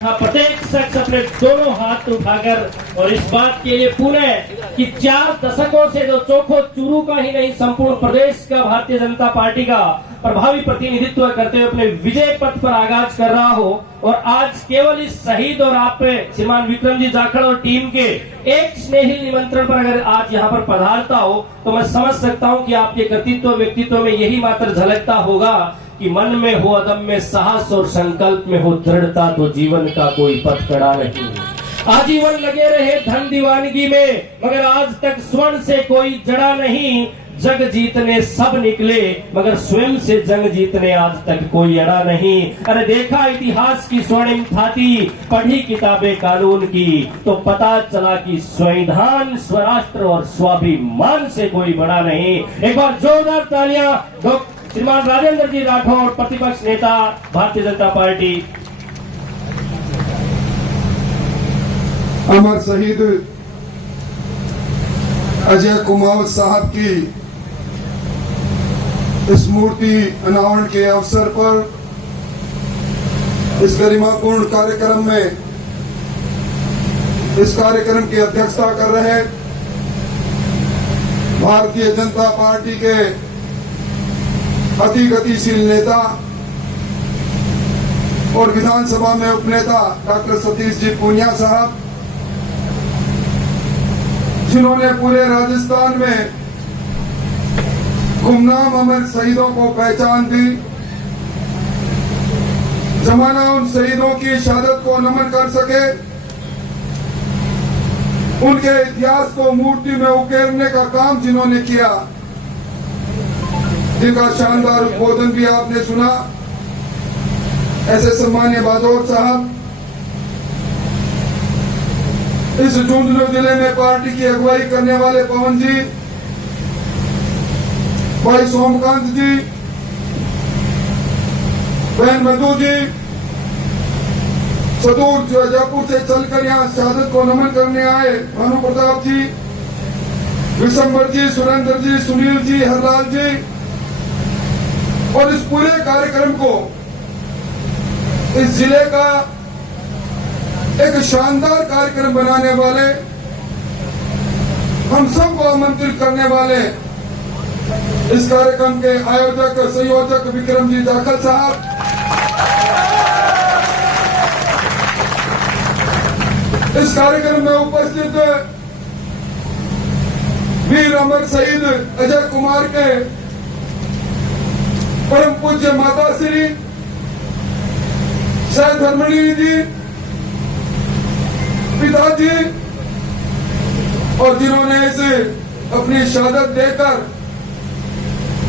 प्रत्येक शख्स अपने दोनों हाथ उठाकर और इस बात के लिए पूरे कि 4 दशकों से जो चोखो चूरू का ही नहीं संपूर्ण प्रदेश का भारतीय जनता पार्टी का प्रभावी प्रतिनिधित्व करते हुए अपने विजय पथ पर आगाज कर रहा हो और आज केवल इस शहीद और आप श्रीमान विक्रम जी जाखड़ और टीम के एक स्नेही निमंत्रण पर अगर आज यहाँ पर पधारता हो तो मैं समझ सकता हूँ कि आपके कृतित्व व्यक्तित्व में यही मात्र झलकता होगा कि मन में हो अदम्य साहस और संकल्प में हो दृढ़ता तो जीवन का कोई पथ कड़ा नहीं। आजीवन लगे रहे धन दीवानगी में मगर आज तक स्वर्ण से कोई जड़ा नहीं। जग जीतने सब निकले मगर स्वयं से जंग जीतने आज तक कोई अड़ा नहीं। अरे देखा इतिहास की स्वर्णिम थाती पढ़ी किताबें कानून की तो पता चला कि संविधान स्वराष्ट्र और स्वाभिमान से कोई बड़ा नहीं। एक बार जोरदार तालियां श्रीमान राजेंद्र जी राठौर प्रतिपक्ष नेता भारतीय जनता पार्टी। अमर शहीद अजय कुमावत साहब की इस मूर्ति अनावरण के अवसर पर इस गरिमापूर्ण कार्यक्रम में इस कार्यक्रम की अध्यक्षता कर रहे भारतीय जनता पार्टी के अति गतिशील नेता और विधानसभा में उपनेता डॉक्टर सतीश जी पूनिया साहब, जिन्होंने पूरे राजस्थान में गुमनाम अमर शहीदों को पहचान दी। जमाना उन शहीदों की शहादत को नमन कर सके, उनके इतिहास को मूर्ति में उकेरने का काम जिन्होंने किया, जिनका शानदार उद्बोधन भी आपने सुना। ऐसे सम्मान्य बादौर साहब, इस झुंझुनू जिले में पार्टी की अगुवाई करने वाले पवन जी, भाई सोमकांत जी, बहन मधु जी, सदूर जयपुर से चलकर यहाँ शहादत को नमन करने आए भानु प्रताप जी, विशंबर जी, सुरेंद्र जी, सुनील जी, हरलाल जी, और इस पूरे कार्यक्रम को इस जिले का एक शानदार कार्यक्रम बनाने वाले, हम सबको आमंत्रित करने वाले इस कार्यक्रम के आयोजक संयोजक विक्रम जी जाखड़ साहब, इस कार्यक्रम में उपस्थित वीर अमर शहीद अजय कुमार के परम पूज्य माता श्री धर्मणी जी, पिताजी, और जिन्होंने इसे अपनी शहादत देकर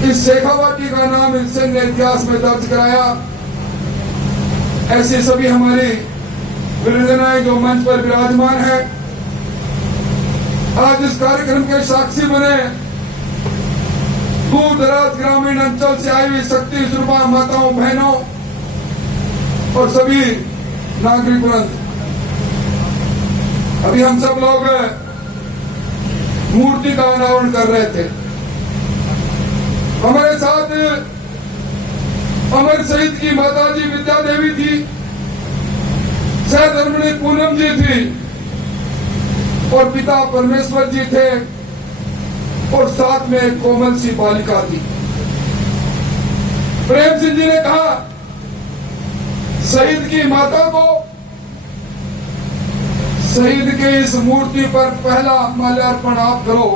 इस शेखावाटी का नाम सैन्य इतिहास में दर्ज कराया। ऐसे सभी हमारी वीरांगनाएं जो मंच पर विराजमान है, आज इस कार्यक्रम के साक्षी बने दूर दराज ग्रामीण अंचल से आई हुई शक्ति स्वरूपा माताओं बहनों और सभी नागरिक वृंद। अभी हम सब लोग मूर्ति का अनावरण कर रहे थे। हमारे साथ अमर शहीद की माता जी विद्या देवी थी, सहधर्मणी पूनम जी थी और पिता परमेश्वर जी थे और साथ में एक कोमल सी बालिका थी। प्रेम सिंह जी ने कहा, शहीद की माता को शहीद के इस मूर्ति पर पहला माल्यार्पण आप करो।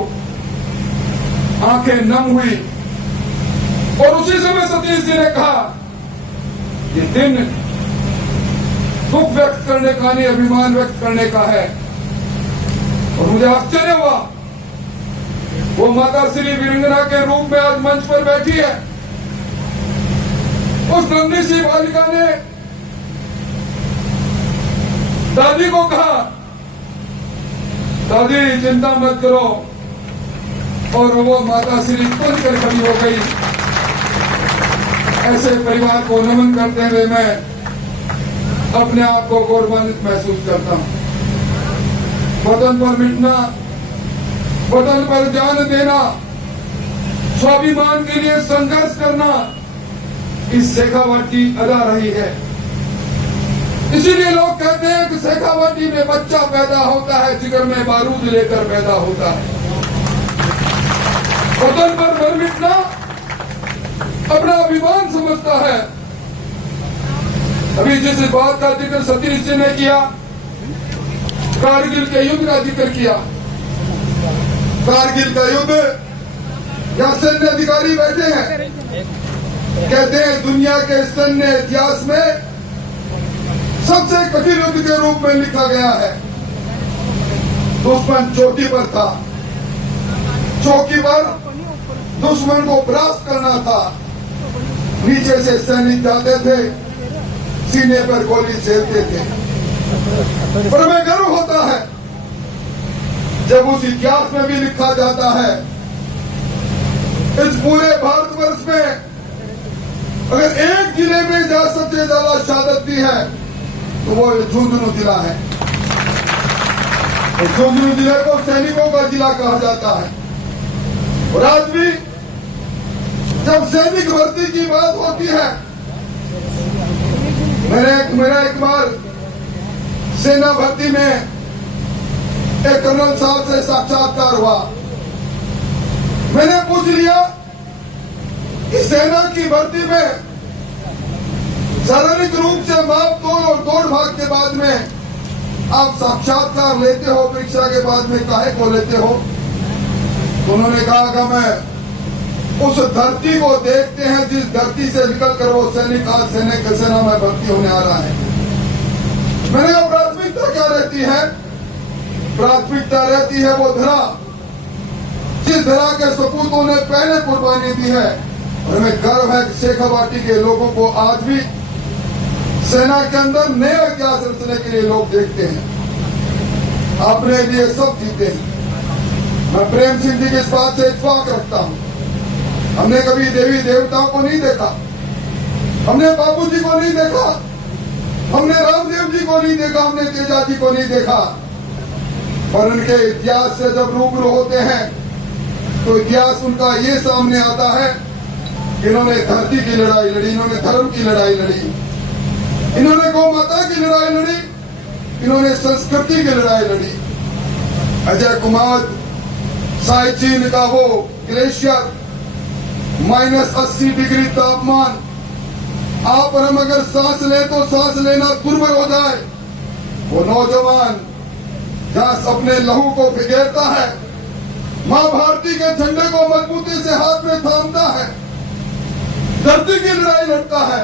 आंखें नम हुई और उसी समय सतीश जी ने कहा, ये दिन दुख व्यक्त करने का नहीं, अभिमान व्यक्त करने का है। और मुझे आश्चर्य हुआ, वो माता श्री वीरांगना के रूप में आज मंच पर बैठी है। उस नन्ही सी बालिका ने दादी को कहा, दादी चिंता मत करो, और वो माता श्री खुल कर खड़ी हो गई। ऐसे परिवार को नमन करते हुए मैं अपने आप को गौरवान्वित महसूस करता हूं। वतन पर मिटना, वतन पर जान देना, स्वाभिमान के लिए संघर्ष करना, इस शेखावट की अदा रही है। इसीलिए लोग कहते हैं कि शेखावाटी में बच्चा पैदा होता है, जिगर में बारूद लेकर पैदा होता है। वतन पर मर मिटना अपना अभिमान समझता है। अभी जिस बात का जिक्र सतीश जी ने किया, कारगिल के युद्ध का जिक्र किया, कारगिल का युद्ध, यहाँ सैन्य अधिकारी बैठे हैं, कहते हैं दुनिया के सैन्य इतिहास में सबसे कठिन युद्ध के रूप में लिखा गया है। दुश्मन चोटी पर था, चौकी पर दुश्मन को परास्त करना था। नीचे से सैनिक जाते थे, सीने पर गोली सेकते थे। पर हमें गर्व होता है जब उस इतिहास में भी लिखा जाता है, इस पूरे भारतवर्ष में अगर एक जिले में जहां सबसे ज्यादा शहादत दी है तो वो झुंझुनू जिला है। झुंझुनू जिले को सैनिकों का जिला कहा जाता है। और आज भी जब सैनिक भर्ती की बात होती है, मेरा एक बार सेना भर्ती में एक कर्नल साहब से साक्षात्कार हुआ। मैंने पूछ लिया कि सेना की भर्ती में शारीरिक रूप से माप तोड़ और दौड़ भाग के बाद में आप साक्षात्कार लेते हो, परीक्षा के बाद में काहे को लेते हो? तो उन्होंने कहा कि मैं उस धरती को देखते हैं जिस धरती से निकलकर वो सैनिक आज सेना में भर्ती होने आ रहा है। मैंने कहा प्राथमिकता क्या रहती है? प्राथमिकता रहती है वो धरा जिस धरा के सपूतों ने पहले कुर्बानी दी है। और हमें गर्व है कि शेखावाटी के लोगों को आज भी सेना के अंदर नया इतिहास रचने के लिए लोग देखते हैं। अपने लिए सब जीते हैं। मैं प्रेम सिंह जी की इस बात से इत्तेफाक रखता हूं। हमने कभी देवी देवताओं को नहीं देखा, हमने बापू जी को नहीं देखा, हमने रामदेव जी को नहीं देखा, हमने तेजा जी को नहीं देखा। और उनके इतिहास से जब रूबरू होते हैं तो इतिहास उनका ये सामने आता है कि इन्होंने धरती की लड़ाई लड़ी, इन्होंने धर्म की लड़ाई लड़ी, इन्होंने गौ माता की लड़ाई लड़ी, इन्होंने संस्कृति की लड़ाई लड़ी। अजय कुमार साइचीन का वो ग्लेशियर, -80 डिग्री तापमान, आप और हम अगर सांस लें तो सांस लेना दुर्भर हो जाए। वो नौजवान जहां अपने लहू को भिगेरता है, मां भारती के झंडे को मजबूती से हाथ में थामता है, धरती की लड़ाई लड़ता है,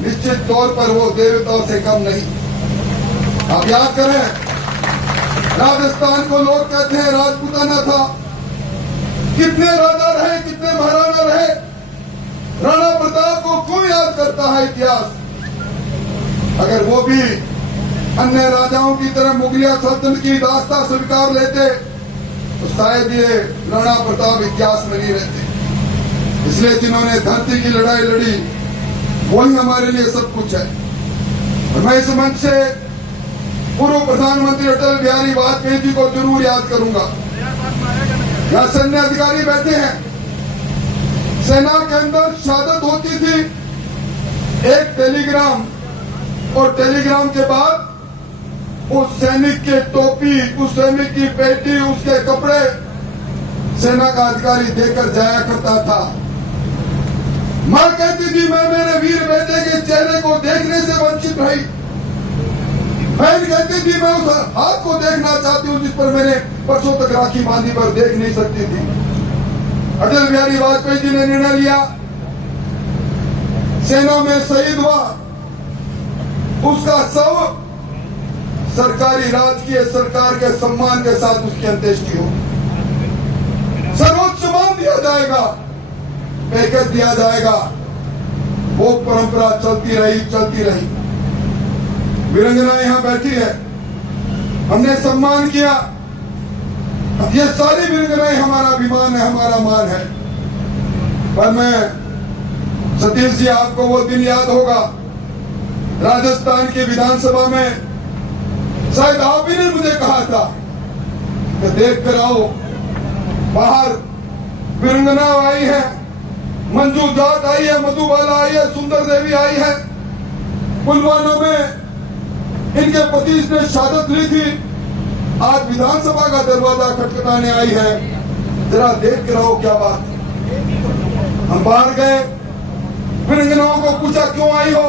निश्चित तौर पर वो देवताओं से कम नहीं। आप याद करें, राजस्थान को लोग कहते हैं राजपूताना था। कितने राजा रहे, कितने महाराणा रहे। राणा प्रताप को क्यों याद करता है इतिहास? अगर वो भी अन्य राजाओं की तरह मुगलिया सल्तनत की दास्ता स्वीकार लेते तो शायद ये राणा प्रताप इतिहास में नहीं रहते। इसलिए जिन्होंने धरती की लड़ाई लड़ी वही हमारे लिए सब कुछ है। और मैं इस मंच से पूर्व प्रधानमंत्री अटल बिहारी वाजपेयी जी को जरूर याद करूंगा। यहाँ सैन्य अधिकारी बैठे हैं, सेना के अंदर शहादत होती थी, एक टेलीग्राम, और टेलीग्राम के बाद उस सैनिक के टोपी, उस सैनिक की पेटी, उसके कपड़े सेना का अधिकारी देकर जाया करता था। मां कहती थी मैं मेरे वीर बेटे के चेहरे को देखने से वंचित रही। बहन कहती थी मैं उस हाथ को देखना चाहती हूं जिस पर मैंने परसों तक राखी बांधी पर देख नहीं सकती थी। अटल बिहारी वाजपेयी जी ने निर्णय लिया, सेना में शहीद हुआ, उसका शव सरकारी राजकीय सरकार के सम्मान के साथ उसकी अंत्येष्टि हो, सर्वोच्च सम्मान दिया जाएगा, पैकेज दिया जाएगा। वो परंपरा चलती रही। वीरंगना यहां बैठी है, हमने सम्मान किया। अब ये सारी वीरंगनाएं हमारा अभिमान है, हमारा मान है। पर मैं सतीश जी, आपको वो दिन याद होगा राजस्थान की विधानसभा में, शायद आप ही ने मुझे कहा था कि देख कर आओ, बाहर वीरंगना आई है, मंजू जाट आई है, मधुबाला आई है, सुंदर देवी आई है। पुलवामा में इनके पति ने शहादत ली थी, आज विधानसभा का दरवाजा खटखटाने आई है। जरा देख के रहो क्या बात है। हम बाहर गए, वीरांगनाओं को पूछा क्यों आई हो,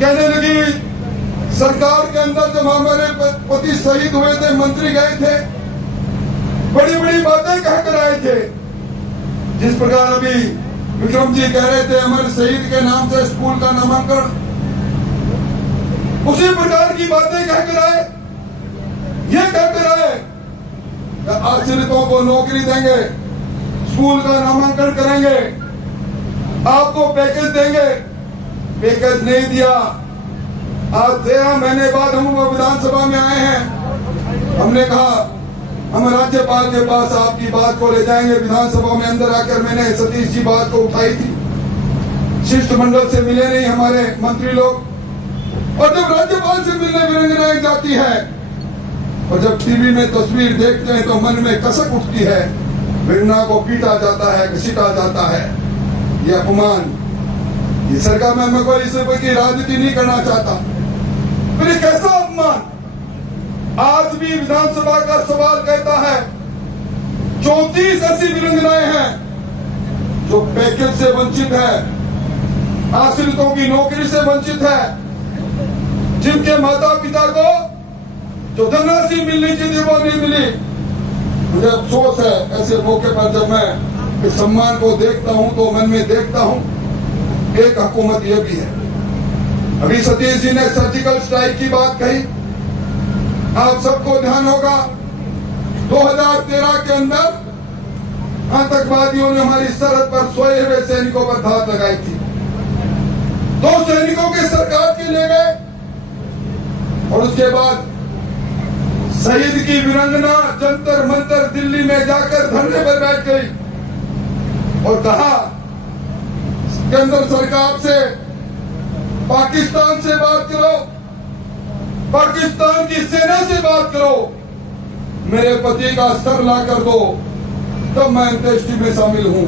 कहने लगी सरकार के अंदर जब हमारे पति शहीद हुए थे, मंत्री गए थे, बड़ी बड़ी बातें कह कर आए थे। जिस प्रकार अभी विक्रम जी कह रहे थे हमारे शहीद के नाम से स्कूल का नामांकन, उसी प्रकार की बातें कहकर आए। ये कहकर आए आश्रितों को नौकरी देंगे, स्कूल का नामांकन करेंगे, आपको पैकेज देंगे। पैकेज नहीं दिया। आज 13 महीने बाद हम विधानसभा में आए हैं। हमने कहा हम राज्यपाल के पास आपकी बात को ले जाएंगे। विधानसभा में अंदर आकर मैंने सतीश जी बात को उठाई थी। शिष्टमंडल से मिले नहीं हमारे मंत्री लोग, और जब राज्यपाल से मिलने वीरांगनाएं जाती है और जब टीवी में तस्वीर देखते हैं तो मन में कसक उठती है। वीरांगना को पीटा जाता है, घसीटा जाता है। ये अपमान, ये सरकार में मैं कोई इस की राजनीति नहीं करना चाहता, फिर कैसा अपमान। आज भी विधानसभा का सवाल कहता है 34 ऐसी वीरांगनाएं हैं जो पैकेज से वंचित है, आश्रितों की नौकरी से वंचित है, जिनके माता पिता को जो धनराशि मिलनी चाहिए वो नहीं मिली। मुझे अफसोस है ऐसे मौके पर जब मैं इस सम्मान को देखता हूं तो मन में देखता हूं एक हुकूमत यह भी है। अभी सतीश जी ने सर्जिकल स्ट्राइक की बात कही, आप सबको ध्यान होगा 2013 के अंदर आतंकवादियों ने हमारी सरहद पर सोए हुए सैनिकों पर धात लगाई थी। 2 सैनिकों के सरकार के ले गए और उसके बाद शहीद की वीरांगना जंतर मंतर दिल्ली में जाकर धरने पर बैठ गई और कहा केंद्र सरकार से पाकिस्तान से बात करो, पाकिस्तान की सेना से बात करो, मेरे पति का स्तर ला कर दो, तब मैं अंत्येष्टि में शामिल हूं।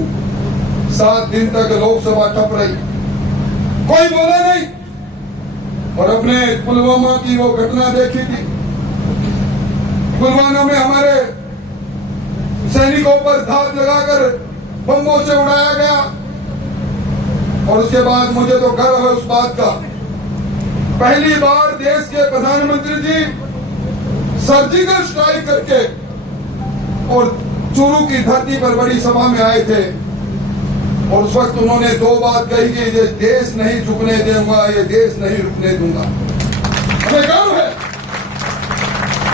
7 दिन तक लोकसभा ठप रही, कोई बोला नहीं। और अपने पुलवामा की वो घटना देखी थी, पुलवामा में हमारे सैनिकों पर धात लगाकर बमों से उड़ाया गया। और उसके बाद मुझे तो गर्व है उस बात का, पहली बार देश के प्रधानमंत्री जी सर्जिकल स्ट्राइक करके और चूरू की धरती पर बड़ी सभा में आए थे। और उस वक्त उन्होंने 2 बात कही कि ये देश नहीं झुकने दूंगा, ये देश नहीं रुकने दूंगा। हमें गर्व है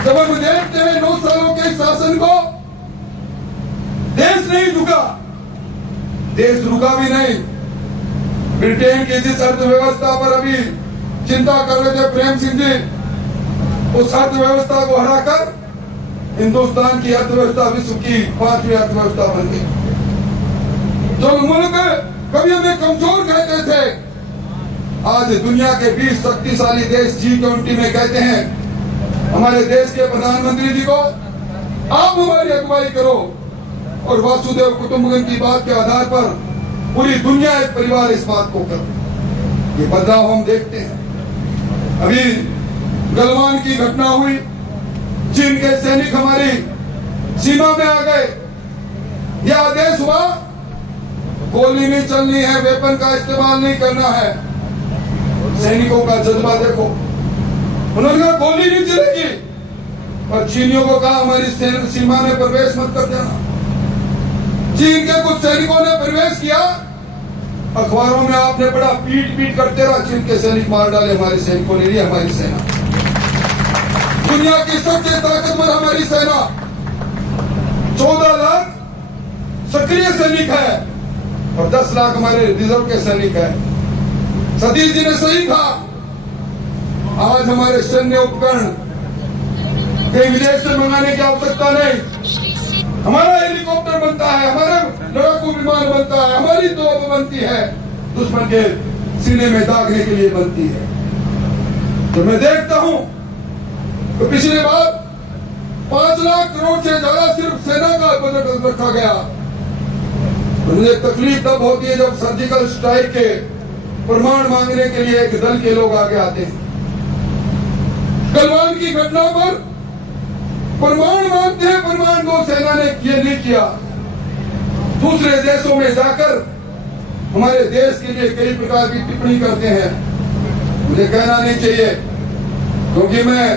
जब हम देखते हैं 9 सालों के शासन को, देश नहीं झुका, देश रुका भी नहीं। ब्रिटेन की जिस अर्थव्यवस्था पर अभी चिंता कर रहे थे प्रेम सिंह जी, उस अर्थव्यवस्था को हराकर हिंदुस्तान की अर्थव्यवस्था विश्व की 5वीं अर्थव्यवस्था बन गई। जो मुल्क कभी हमें कमजोर कहते थे, आज दुनिया के 20 शक्तिशाली देश G20 में कहते हैं हमारे देश के प्रधानमंत्री जी को आप हमारी अगुवाई करो। और वासुदेव कुटुंबकम की बात के आधार पर पूरी दुनिया एक परिवार इस बात को कर, ये बदलाव हम देखते हैं। अभी गलवान की घटना हुई, चीन के सैनिक हमारी सीमा में आ गए, यह आदेश हुआ गोली नहीं चलनी है, वेपन का इस्तेमाल नहीं करना है। सैनिकों का जज्बा देखो, उन्होंने कहा गोली नहीं चलेगी, और चीनियों को कहा हमारी सीमा में प्रवेश मत कर देना। चीन के कुछ सैनिकों ने प्रवेश किया, अखबारों में आपने बड़ा पीट करते रहा, चीन के सैनिक मार डाले हमारे सैनिकों ने। ये हमारी सेना, दुनिया की सबसे ताकतवर हमारी सेना, 14 लाख सक्रिय सैनिक है और 10 लाख हमारे रिजर्व के सैनिक है। सतीश जी ने सही कहा, आज हमारे सैन्य उपकरण कहीं विदेश से मंगाने की आवश्यकता नहीं। हमारा हेलीकॉप्टर बनता है, हमारा लड़ाकू विमान बनता है, हमारी तोप बनती है, दुश्मन के सीने में दागने के लिए बनती है। तो मैं देखता हूं तो पिछले बार 5 लाख करोड़ से ज्यादा सिर्फ सेना का बजट रखा गया। तो मुझे तकलीफ तब होती है जब सर्जिकल स्ट्राइक के प्रमाण मांगने के लिए एक दल के लोग आगे आते हैं। गलवान की घटना पर प्रमाण मानते हैं, प्रमाण को सेना ने ये नहीं किया। दूसरे देशों में जाकर हमारे देश के लिए कई प्रकार की टिप्पणी करते हैं। मुझे कहना नहीं चाहिए, क्योंकि मैं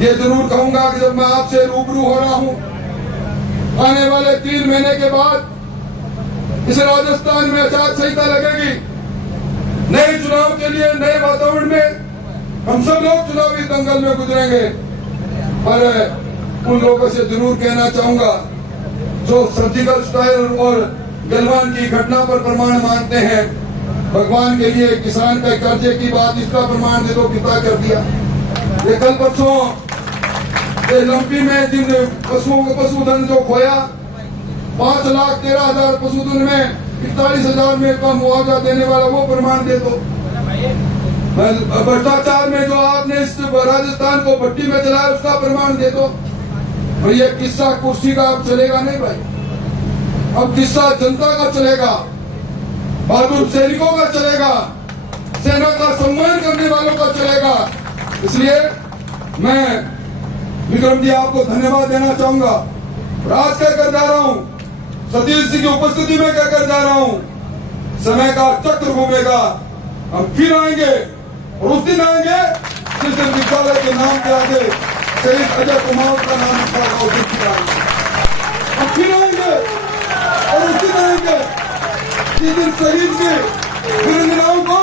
ये जरूर कहूंगा कि जब मैं आपसे रूबरू हो रहा हूं, आने वाले 3 महीने के बाद इस राजस्थान में आचार संहिता लगेगी। नए चुनाव के लिए नए वातावरण में हम सब लोग चुनावी दंगल में गुजरेंगे। पर उन लोगों से जरूर कहना चाहूंगा जो सर्जिकल स्ट्राइक और गलवान की घटना पर प्रमाण मानते हैं, भगवान के लिए किसान का कर्जे की बात, इसका प्रमाण दे दो, कितना कर दिया। ये कल परसों लंपी में जिन पशुओं को पशुधन जो खोया, 5,13,000 पशुधन में 41,000 में का मुआवजा देने वाला, वो प्रमाण दे दो। भ्रष्टाचार में जो आपने इस राजस्थान को भट्टी में चलाया, उसका प्रमाण दे दो। और ये किस्सा कुर्सी का अब चलेगा नहीं भाई, अब किस्सा जनता का चलेगा, बहादुर सैनिकों का चलेगा, सेना का सम्मान करने वालों का चलेगा। इसलिए मैं विक्रम जी आपको धन्यवाद देना चाहूंगा। और आज कहकर जा रहा हूं, सतीश जी की उपस्थिति में कहकर जा रहा हूं, समय का चक्र घूमेगा, हम फिर आएंगे। और उस दिन आएंगे जिस दिन विद्यालय के नाम के आगे शहीद अजय कुमार का नाम लिखा होगा, उस दिन फिर आएंगे, हम फिर आएंगे। और उस दिन आएंगे जिस दिन शहीद के वीरांगनाओं को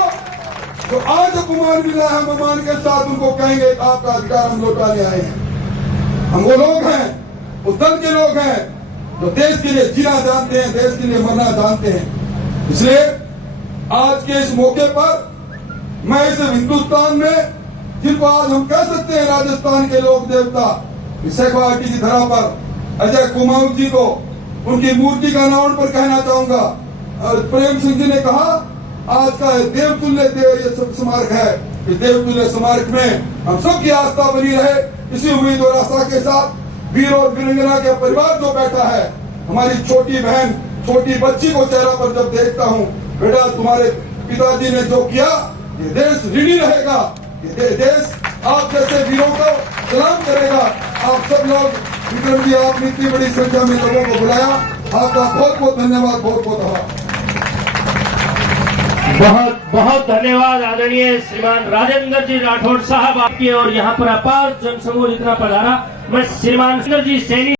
जो आज अपमान मिला है, हम अपमान के साथ उनको कहेंगे आपका अधिकार हम लौटाने आए हैं। हम वो लोग हैं, उस दल के लोग हैं जो देश के लिए जीना जानते हैं, देश के लिए मरना जानते हैं। इसलिए आज के इस मौके पर मैं इस हिंदुस्तान में, जिनको आज हम कह सकते हैं राजस्थान के लोक देवता, शेखावाटी की धरा पर अजय कुमार जी को उनकी मूर्ति का अनावरण पर कहना चाहूंगा। और प्रेम सिंह जी ने कहा आज का देवतुल्य ये स्मारक है, इस देवतुल्य स्मारक में हम सबकी आस्था बनी रहे। इसी उम्मीद और आशा के साथ वीर और वीरांगना के परिवार जो बैठा है, हमारी छोटी बहन, छोटी बच्ची को चेहरा पर जब देखता हूँ, बेटा तुम्हारे पिताजी ने जो किया, ये देश ऋणी रहेगा, ये देश आप जैसे वीरों को सलाम करेगा। आप सब लोग, विक्रम जी आपने इतनी बड़ी संख्या में लोगों को बुलाया, आपका बहुत बहुत धन्यवाद, बहुत बहुत आभार। बहुत बहुत धन्यवाद आदरणीय श्रीमान राजेंद्र जी राठौड़ साहब आपकी। और यहाँ पर अपार जनसमूह जितना पधारा, मैं श्रीमान जी सैनी